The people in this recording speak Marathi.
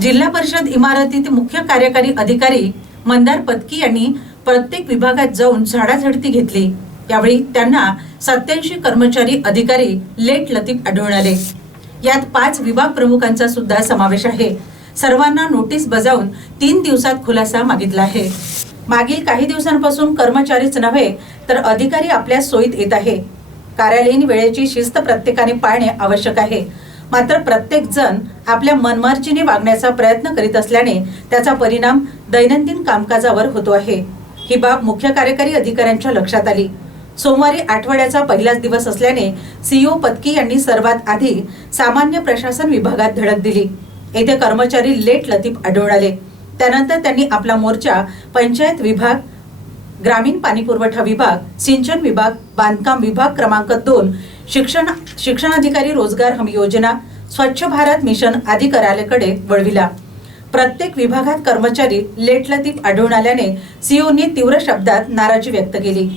जिल्हा परिषद इमारतीत मुख्य कार्यकारी अधिकारी मंदार पत्की यांनी प्रत्येक विभागात जाऊन झाडाझडती घेतली. यावेळी त्यांना सत्याऐंशी कर्मचारी अधिकारी लेट लतीफ आढळून आले. यात पाच विभाग प्रमुखांचा सुद्धा समावेश आहे. सर्वांना नोटीस बजावून तीन दिवसात खुलासा मागितला आहे. मागील काही दिवसांपासून कर्मचारीच नव्हे तर अधिकारी आपल्या सोयीत येत आहे. कार्यालयीन वेळेची शिस्त प्रत्येकाने पाळणे आवश्यक आहे. मात्र प्रत्येक जण आपल्या मनमार्जीने वागण्याचा प्रयत्न करीत असल्याने त्याचा परिणाम दैनंदिन कामकाजावर होतो आहे. ही बाब मुख्य कार्यकारी अधिकाऱ्यांच्या लक्षात आली. सोमवारी आठवड्याचा पहिलाच दिवस असल्याने सीईओ पत्की यांनी सर्वात आधी सामान्य प्रशासन विभागात धडक दिली. येथे कर्मचारी लेट लतीफ आढळून आले त्यानंतर त्यांनी आपला मोर्चा पंचायत विभाग ग्रामीण पाणीपुरवठा विभाग सिंचन विभाग बांधकाम विभाग क्रमांक दोन शिक्षण शिक्षणाधिकारी रोजगार हमी योजना स्वच्छ भारत मिशन आदी कार्यालयाकडे वळविला. प्रत्येक विभागात कर्मचारी लेट लतीफ आढळून आल्याने सीओनी तीव्र शब्दात नाराजी व्यक्त केली.